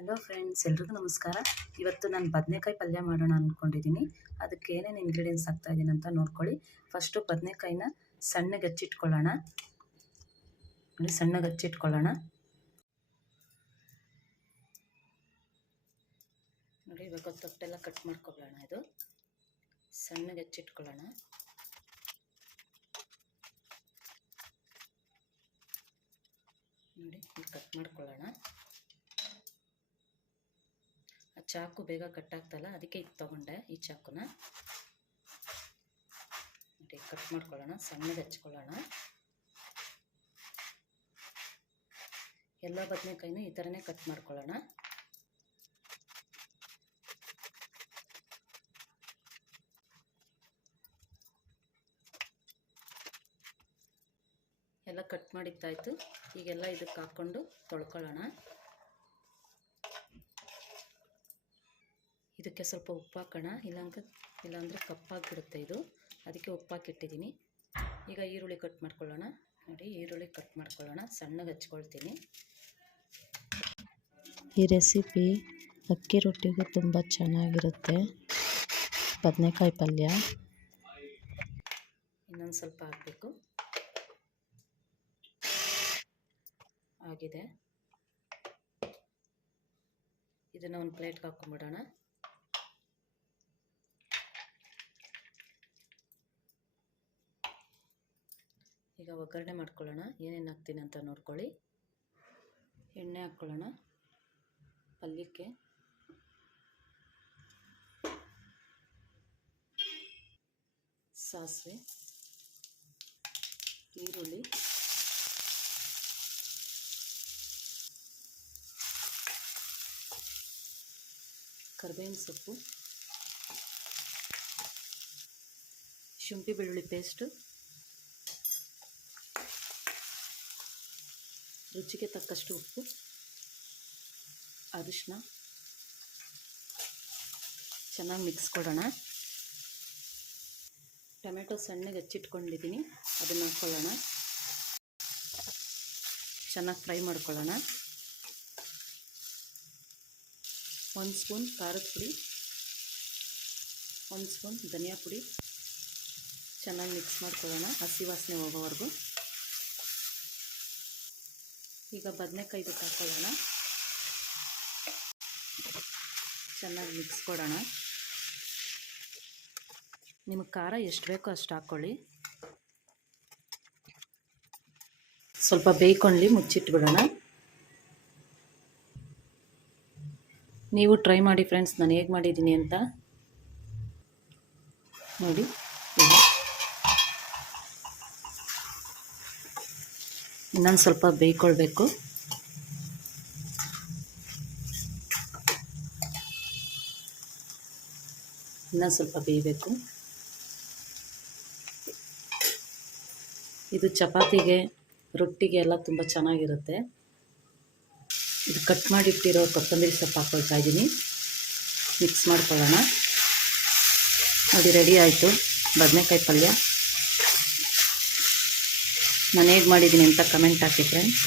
Hello friends, ಎಲ್ರಿಗೂ ನಮಸ್ಕಾರ. ಇವತ್ತು ನಾನು ಬದನೆಕಾಯಿ ಪಲ್ಯ ಮಾಡೋಣ ಅಂದ್ಕೊಂಡಿದ್ದೀನಿ ಅದಕ್ಕೆ ಏನೇನು ಇಂಗ್ರೀಡಿಯೆಂಟ್ಸ್ ಹಾಕ್ತಾಯಿದ್ದೀನಿ ಅಂತ ನೋಡ್ಕೊಳ್ಳಿ. ಫಸ್ಟು ಬದನೆಕಾಯಿನ ಸಣ್ಣಗೆ ಹಚ್ಚಿಟ್ಕೊಳ್ಳೋಣ. ನೋಡಿ ಸಣ್ಣಗೆ ಹಚ್ಚಿಟ್ಕೊಳ್ಳೋಣ. ನೋಡಿ, ಇವಾಗ ತೊಟ್ಟೆಲ್ಲ ಕಟ್ ಮಾಡ್ಕೊಳ್ಳೋಣ ಇದು. ಸಣ್ಣಗೆ ಹಚ್ಚಿಟ್ಕೊಳ್ಳೋಣ. ನೋಡಿ ಕಟ್ ಮಾಡ್ಕೊಳ್ಳೋಣ. ಚಾಕು ಬೇಗ ಕಟ್ಟಾಗ್ತಲ್ಲ ಅದಕ್ಕೆ ಇದು ತೊಗೊಂಡೆ ಈ ಚಾಕುನ. ನೋಡಿ, ಕಟ್ ಮಾಡ್ಕೊಳ್ಳೋಣ ಸಣ್ಣಗೆ ಹಚ್ಕೊಳ್ಳೋಣ. ಎಲ್ಲ ಬದನೆಕಾಯಿನೂ ಈ ಥರನೇ ಕಟ್ ಮಾಡ್ಕೊಳ್ಳೋಣ. ಎಲ್ಲ ಕಟ್ ಮಾಡಿದ್ದಾಯಿತು. ಈಗೆಲ್ಲ ಇದಕ್ಕೆ ಹಾಕ್ಕೊಂಡು ತೊಳ್ಕೊಳ್ಳೋಣ. ಇದಕ್ಕೆ ಸ್ವಲ್ಪ ಉಪ್ಪು ಹಾಕೋಣ. ಇಲ್ಲಾಂದ್ರೆ ಇಲ್ಲಾಂದರೆ ಕಪ್ಪಾಗಿಬಿಡುತ್ತೆ ಇದು. ಅದಕ್ಕೆ ಉಪ್ಪು ಹಾಕಿಟ್ಟಿದ್ದೀನಿ. ಈಗ ಈರುಳ್ಳಿ ಕಟ್ ಮಾಡ್ಕೊಳ್ಳೋಣ. ನೋಡಿ ಈರುಳ್ಳಿ ಕಟ್ ಮಾಡ್ಕೊಳ್ಳೋಣ. ಸಣ್ಣಗೆ ಹಚ್ಕೊಳ್ತೀನಿ. ಈ ರೆಸಿಪಿ ಅಕ್ಕಿ ರೊಟ್ಟಿಗೂ ತುಂಬ ಚೆನ್ನಾಗಿರುತ್ತೆ. ಬದನೆಕಾಯಿ ಪಲ್ಯ. ಇನ್ನೊಂದು ಸ್ವಲ್ಪ ಹಾಕಬೇಕು. ಆಗಿದೆ. ಇದನ್ನು ಒಂದು ಪ್ಲೇಟ್ಗೆ ಹಾಕ್ಕೊಂಬಿಡೋಣ ಈಗ ಒಗ್ಗರಣೆ ಮಾಡ್ಕೊಳ್ಳೋಣ. ಏನೇನು ಹಾಕ್ತೀನಿ ಅಂತ ನೋಡ್ಕೊಳ್ಳಿ. ಎಣ್ಣೆ ಹಾಕ್ಕೊಳ್ಳೋಣ. ಪಲ್ಯಕ್ಕೆ. ಸಾಸಿವೆ. ಈರುಳ್ಳಿ. ಕರ್ಬೇವಿನ ಸೊಪ್ಪು. ಶುಂಠಿ ಬೆಳ್ಳುಳ್ಳಿ ಪೇಸ್ಟು. ರುಚಿಗೆ ತಕ್ಕಷ್ಟು ಉಪ್ಪು, ಅರಿಶಿನ. ಚೆನ್ನಾಗಿ ಮಿಕ್ಸ್ ಕೊಡೋಣ. ಟೊಮೆಟೊ ಸಣ್ಣಗೆ ಹಚ್ಚಿಟ್ಕೊಂಡಿದ್ದೀನಿ ಅದನ್ನು ಹಾಕ್ಕೊಳ್ಳೋಣ ಚೆನ್ನಾಗಿ ಫ್ರೈ ಮಾಡ್ಕೊಳ್ಳೋಣ. ಒಂದು ಸ್ಪೂನ್ ಖಾರದ ಪುಡಿ, ಒಂದು ಸ್ಪೂನ್ ಧನಿಯಾ ಪುಡಿ. ಚೆನ್ನಾಗಿ ಮಿಕ್ಸ್ ಮಾಡ್ಕೊಳ್ಳೋಣ ಹಸಿ ವಾಸನೆ ಹೋಗೋವರೆಗೂ. ಈಗ ಬದನೆಕಾಯಿ ಹಾಕ್ಕೊಳ್ಳೋಣ ಚೆನ್ನಾಗಿ ಮಿಕ್ಸ್ ಕೊಡೋಣ. ನಿಮಗೆ ಖಾರ ಎಷ್ಟು ಬೇಕೋ ಅಷ್ಟು ಹಾಕ್ಕೊಳ್ಳಿ ಸ್ವಲ್ಪ ಬೇಯ್ಕೊಳ್ಳಿ ಮುಚ್ಚಿಟ್ಬಿಡೋಣ. ನೀವು ಟ್ರೈ ಮಾಡಿ ಫ್ರೆಂಡ್ಸ್, ನಾನು ಹೇಗೆ ಮಾಡಿದ್ದೀನಿ ಅಂತ. ನೋಡಿ. ಇನ್ನೊಂದು ಸ್ವಲ್ಪ ಬೇಯ್ಕೊಳ್ಬೇಕು. ಇನ್ನೊಂದು ಸ್ವಲ್ಪ ಬೇಯಬೇಕು. ಇದು ಚಪಾತಿಗೆ, ರೊಟ್ಟಿಗೆ ಎಲ್ಲ ತುಂಬ ಚೆನ್ನಾಗಿರುತ್ತೆ. ಇದು ಕಟ್ ಮಾಡಿಟ್ಟಿರೋ ಕೊತ್ತಂಬರಿ ಸೊಪ್ಪು ಹಾಕ್ಕೊಳ್ತಾ ಇದ್ದೀನಿ. ಮಿಕ್ಸ್ ಮಾಡ್ಕೊಳ್ಳೋಣ. ನೋಡಿ, ರೆಡಿ ಆಯಿತು. ಬದನೆಕಾಯಿ ಪಲ್ಯ. ನಾನು ಹೇಗೆ ಮಾಡಿದ್ದೀನಿ ಅಂತ ಕಮೆಂಟ್ ಹಾಕಿ ಫ್ರೆಂಡ್ಸ್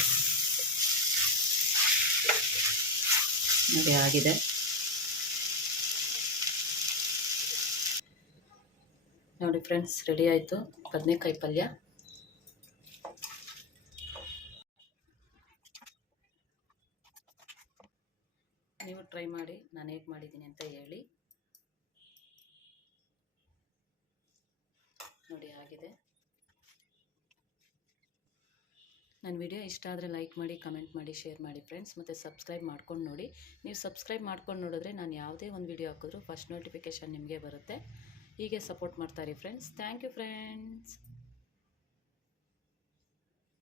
ನೋಡಿ ಆಗಿದೆ. ನೋಡಿ ಫ್ರೆಂಡ್ಸ್ ರೆಡಿ ಆಯಿತು. ಬದನೆಕಾಯಿ ಪಲ್ಯ. ನೀವು ಟ್ರೈ ಮಾಡಿ, ನಾನು ಹೇಗೆ ಮಾಡಿದ್ದೀನಿ ಅಂತ ಹೇಳಿ. ನೋಡಿ, ಆಗಿದೆ. ನನ್ನ ವಿಡಿಯೋ ಇಷ್ಟ ಆದರೆ ಲೈಕ್ ಮಾಡಿ, ಕಮೆಂಟ್ ಮಾಡಿ, ಶೇರ್ ಮಾಡಿ ಫ್ರೆಂಡ್ಸ್ ಮತ್ತು ಸಬ್ಸ್ಕ್ರೈಬ್ ಮಾಡ್ಕೊಂಡು ನೋಡಿ. ನೀವು ಸಬ್ಸ್ಕ್ರೈಬ್ ಮಾಡ್ಕೊಂಡು ನೋಡಿದ್ರೆ ನಾನು ಯಾವುದೇ ಒಂದು ವಿಡಿಯೋ ಹಾಕಿದ್ರು ಫಸ್ಟ್ ನೋಟಿಫಿಕೇಷನ್ ನಿಮಗೆ ಬರುತ್ತೆ. ಹೀಗೆ ಸಪೋರ್ಟ್ ಮಾಡ್ತಾರೆ ಫ್ರೆಂಡ್ಸ್ ಥ್ಯಾಂಕ್ ಯು ಫ್ರೆಂಡ್ಸ್